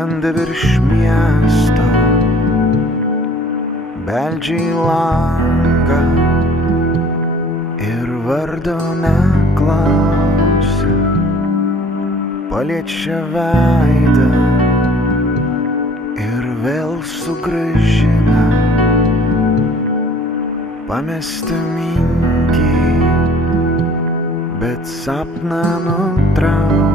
skrenda virš miesto, beldžia į langą ir vardo neklausia, paliečia veidą ir vėl sugrąžina pamestą mintį, bet sapną nutraukia.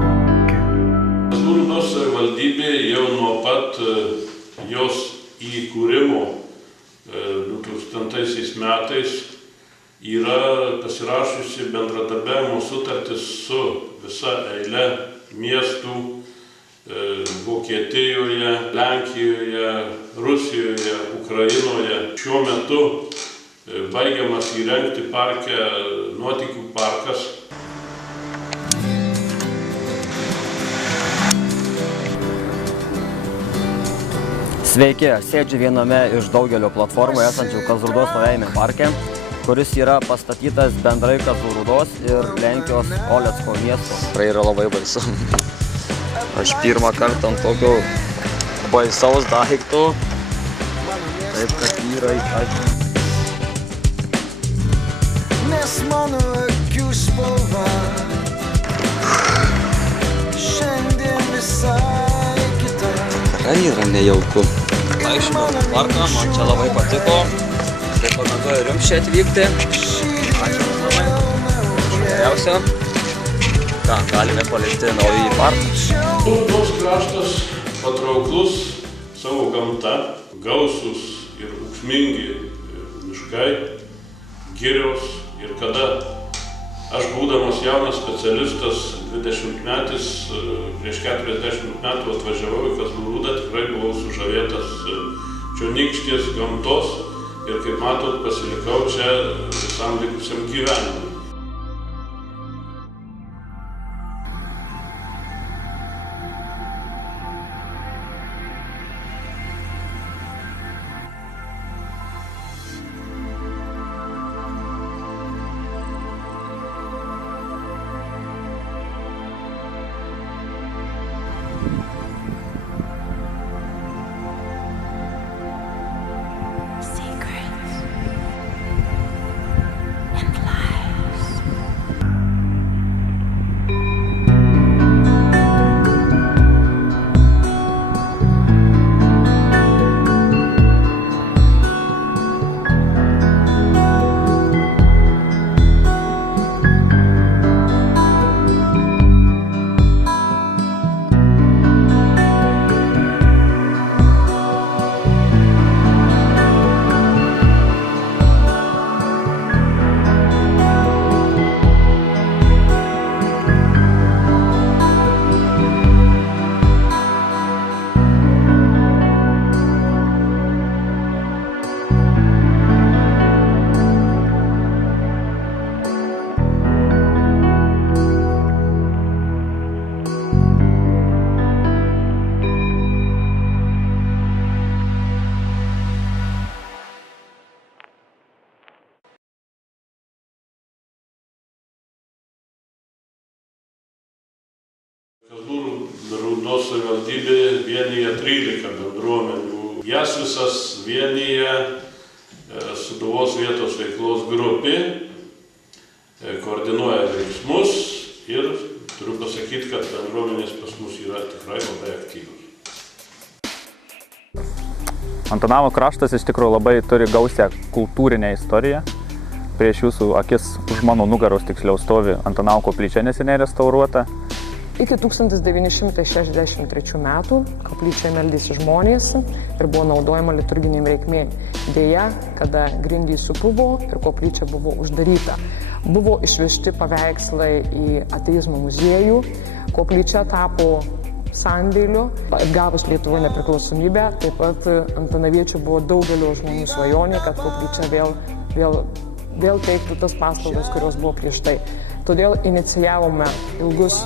Rūdos savivaldybė jau nuo pat jos įkūrimo 2000 metais yra pasirašiusi bendradarbiavimo sutartis su visa eile miestų Vokietijoje, Lenkijoje, Rusijoje, Ukrainoje. Šiuo metu baigiamas įrengti parke nuotykių parkas. Sveiki, sėdžiu viename iš daugelio platformų esančių Kazlų Rūdos naujajame parke, kuris yra pastatytas bendrai Kazlų Rūdos ir Lenkijos Olecko miesto. Tikrai yra labai baisu. Aš pirmą kartą ant tokio baisaus daikto. Taip, kad vyrai Nes mano akių spalva šiandien visai kita. tikrai yra nejauku. Vaikščiojau po parką, man čia labai patiko. Rekomenduoju ir jums čia atvykti. Ačiū labai. Geriausia. Ką, galime palikti naująjį parką. Rūdos kraštas patrauklus savo gamta, gausūs ir ūksmingi miškai, girios. Ir kada aš būdamas jaunas specialistas, 20-metis, prieš 40 metų atvažiavau į Kazlų Rūdą, tikrai buvau sužavėtas čionykštės gamtos ir, kaip matot, pasilikau čia visam likusiam gyvenimui. Kazlų Rūdos savivaldybė vienija 13 bendruomenių. Jas visas vienija Sūduvos vietos veiklos grupė, koordinuoja veiksmus ir turiu pasakyti, kad bendruomenės pas mus yra tikrai labai aktyvus. Antanavo kraštas iš tikrųjų labai turi gausią kultūrinę istoriją. Prieš jūsų akis, už mano nugaros tiksliau, stovi Antanavo koplyčia neseniai restauruota. Iki 1963 metų koplyčioje meldėsi žmonės ir buvo naudojama liturginiam reikmėm. Deja, kada grindys supuvo ir koplyčia buvo uždaryta. Buvo išvežti paveikslai į ateizmo muziejų, koplyčia tapo sandėliu. Atgavus Lietuvoje nepriklausomybę, taip pat antanaviečių buvo daugelio žmonių svajonė, kad koplyčia vėl teiktų tas paslaugas, kurios buvo prieš tai. Todėl inicijavome ilgus,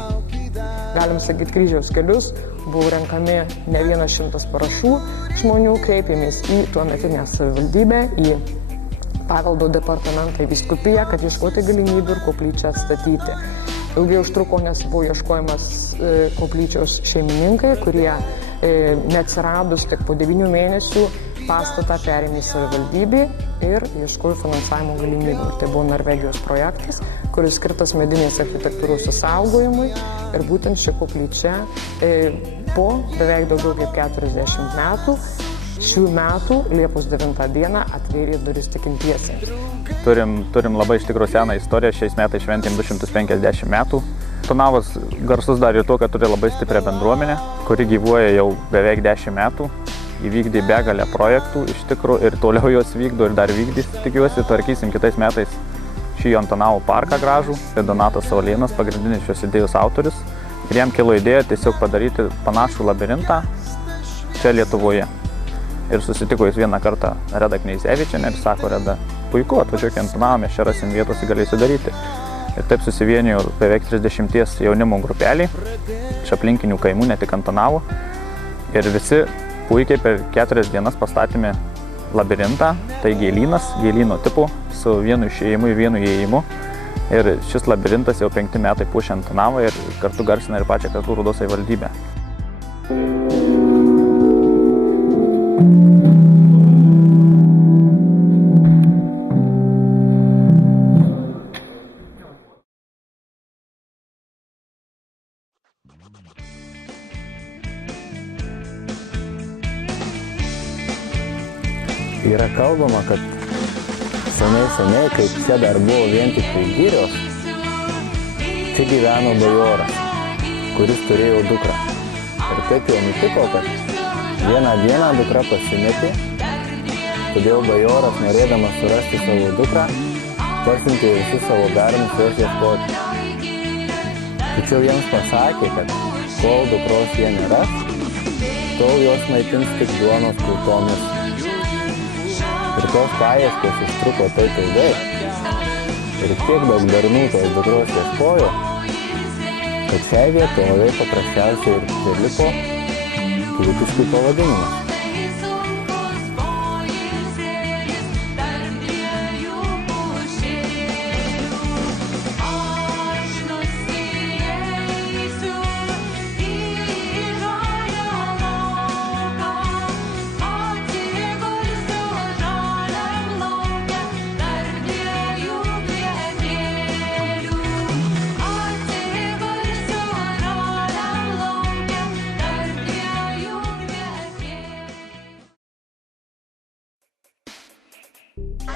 galim sakyti, kryžiaus kelius, buvo renkami ne 100 parašų žmonių, kreipėmės į tuometinę savivaldybę, į paveldo departamentą, į vyskupiją, kad ieškoti galimybių ir koplyčią atstatyti. Ilgai užtruko, nes buvo ieškojimas koplyčios šeimininkai, kurie neatsiradus tik po 9 mėnesių pastatą perėmė savivaldybė ir ieškojo finansavimo galimybių. Ir tai buvo Norvegijos projektas, kuris skirtas medinės architektūros išsaugojimui. Ir būtent ši koplyčia po beveik daugiau kaip 40 metų šių metų Liepos 9 dieną atvėrė duris tikintiesiems. Turim labai iš tikrųjų seną istoriją, šiais metais šventėm 250 metų. Antanavas garsus dar ir to, kad turi labai stiprią bendruomenę, kuri gyvuoja jau beveik 10 metų. Įvykdė begalę projektų iš tikrųjų ir toliau juos vykdo ir dar vykdys, tikiuosi, tvarkysim kitais metais šį Antanavo parką gražų. Tai Donatas Saulėnas, pagrindinis šios idėjos autorius. Ir jam kilo idėja tiesiog padaryti panašų labirintą čia Lietuvoje. Ir susitiko jis vieną kartą Reda Kneizevičienė ir sako, Reda, puiku, atvažiuok į Antanavą, mes čia rasim vietos ir galėsiu daryti. Ir taip susivienijo beveik 30 jaunimo grupelį iš aplinkinių kaimų, ne tik Antanavo. Ir visi puikiai per 4 dienas pastatėme labirintą, tai gėlyno tipo, su vienu išėjimu ir vienu įėjimu. Ir šis labirintas jau 5 metai puošia Antanavą ir kartu garsina ir pačią Kazlų Rūdos savivaldybę. Yra kalbama, kad seniai, kai čia dar buvo vien tik tai girios, čia gyveno bajoras, kuris turėjo dukrą. Ir taip jau nutiko, kad vieną dieną dukra pasimetė, todėl bajoras, norėdamas surasti savo dukrą, pasiuntė visus savo bernus jos ieškoti. Tačiau jiems pasakė, kad kol dukros jie neras, tol jos maitins tik duonos kultomis. Ir tos paieškos užtruko taip ilgai ir tiek daug bernų tos dukros ieškojo, kad šiai vietovei paprasčiausiai ir priliko Kūlutiškių pavadinimas.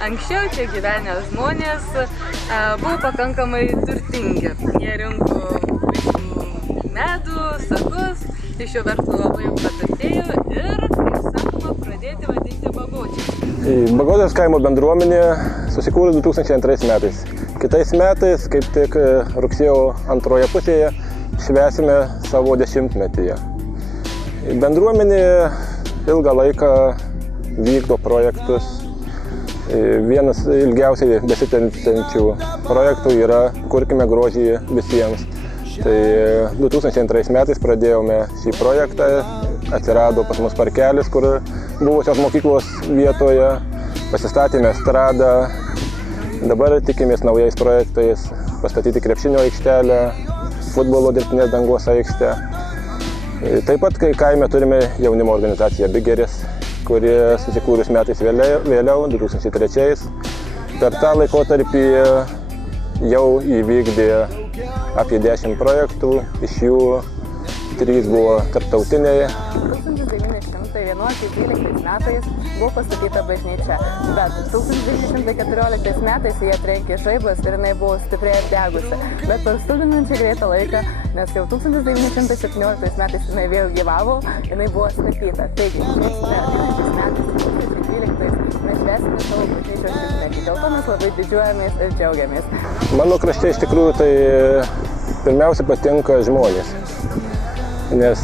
Anksčiau čia gyvenę žmonės buvo pakankamai turtingi. Jie rinko medų, sagus, iš jų verslo labai paturtėjo ir, kaip sakoma, pradėti vadinti bagočiais. Bagotės kaimo bendruomenė susikūrė 2002 metais. Kitais metais, kaip tik rugsėjo antroje pusėje, švęsime savo 10-metyje. Bendruomenė ilgą laiką vykdo projektus. Vienas ilgiausiai besitęsiančių projektų yra Kurkime grožį visiems. Tai 2002 metais pradėjome šį projektą, atsirado pas mus parkelis, kur buvusios mokyklos vietoje, pasistatėme estradą, dabar tikimės naujais projektais pastatyti krepšinio aikštelę, futbolo dirbtinės dangos aikštę. Taip pat, kai kaime turime jaunimo organizaciją Bigeris, kuri susikūrus metais vėliau, 2003. Per tą laikotarpį jau įvykdė apie 10 projektų, iš jų 3 buvo tarptautiniai. 1911-1912 metais buvo pastatyta bažnyčia, bet 1914 metais jie trenkė žaibas ir jinai buvo stipriai apdegusi. Bet per stulbinančiai greitą laiką, nes jau 1917 metais jinai vėl gyvavo, jinai buvo statyta. Taigi, šiais metais, 2012, mes švęsime savo bažnyčios šimtmetį. Dėl to mes labai didžiuojamės ir džiaugiamės. Mano krašte iš tikrųjų tai pirmiausia patinka žmonės, nes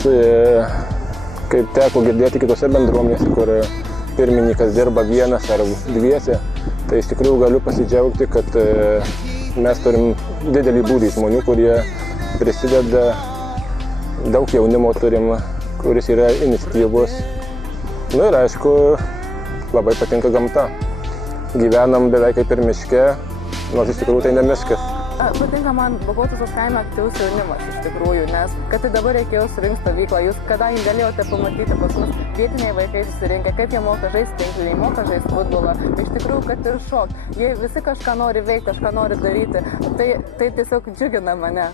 kaip teko girdėti kitose bendruomenėse, kur pirmininkas dirba vienas ar dviese, tai iš tikrųjų galiu pasidžiaugti, kad mes turim didelį būrį žmonių, kurie prisideda, daug jaunimo turim, kuris yra iniciatyvus. Nu ir aišku, labai patinka gamta. Gyvenam beveik kaip ir miške, nors iš tikrųjų tai ne miškas. Patinka man Bogotusos kaime aktyvus jaunimas iš tikrųjų, nes kad ir dabar reikėjo surinkti stovyklą, jūs kadangi galėjote pamatyti pas mus vietiniai vaikai susirinkę, kaip jie moka žaisti tinklinį, moka žaisti futbolą, iš tikrųjų, kad ir šok, jie visi kažką nori veikti, kažką nori daryti, tai tiesiog džiugina mane.